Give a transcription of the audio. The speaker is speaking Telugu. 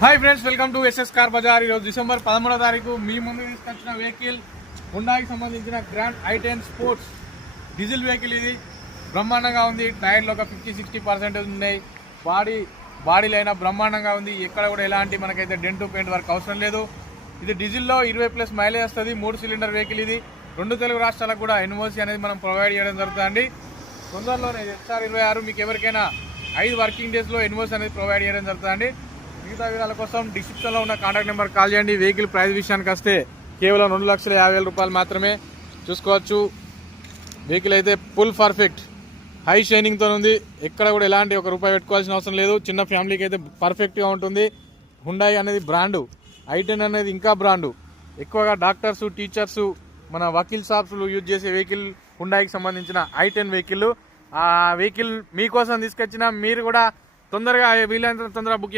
Hi friends, welcome to SS car Bazaar. ఈరోజు డిసెంబర్ 13వ తారీఖు మీ ముందు తీసుకొచ్చిన వెహికల్ హుండాయికి సంబంధించిన grand i10 sports diesel vehicle. ఇది బ్రహ్మాండంగా ఉంది. టైర్లు ఒక 50-60% ఉన్నాయి. బాడీలో అయినా బ్రహ్మాండంగా ఉంది. ఎక్కడ కూడా ఎలాంటి మనకైతే డెంటు పెయింట్ వర్క్ అవసరం లేదు. ఇది డీజిల్లో 20+ మైలేజ్ వస్తుంది. 3 సిలిండర్ వెహికల్ ఇది. 2 తెలుగు రాష్ట్రాలకు కూడా ఎన్ఓసి అనేది మనం ప్రొవైడ్ చేయడం జరుగుతుందండి. తొందరలోనే SR26 మీకు ఎవరికైనా 5 వర్కింగ్ డేస్లో ఎన్ఓసి అనేది ప్రొవైడ్ చేయడం జరుగుతుందండి. మిగతా వివరాల కోసం డిస్క్రిప్షన్లో ఉన్న కాంటాక్ట్ నెంబర్ కాల్ చేయండి. వెహికల్ ప్రైస్ విషయానికి వస్తే కేవలం 2,50,000 రూపాయలు మాత్రమే. చూసుకోవచ్చు, వెహికల్ అయితే ఫుల్ పర్ఫెక్ట్ హై షైనింగ్తో ఉంది. ఎక్కడ కూడా ఎలాంటి ₹1 పెట్టుకోవాల్సిన అవసరం లేదు. చిన్న ఫ్యామిలీకి అయితే పర్ఫెక్ట్గా ఉంటుంది. హుండాయ్ అనేది బ్రాండు, i10 అనేది ఇంకా బ్రాండు. ఎక్కువగా డాక్టర్స్, టీచర్స్, మన వకీల్ షాప్స్లు యూజ్ చేసే వెహికల్ హుండాయ్కి సంబంధించిన i10 వెహికల్. ఆ వెహికల్ మీకోసం తీసుకొచ్చిన మీరు కూడా తొందరగా వీలైనంత తొందరగా బుక్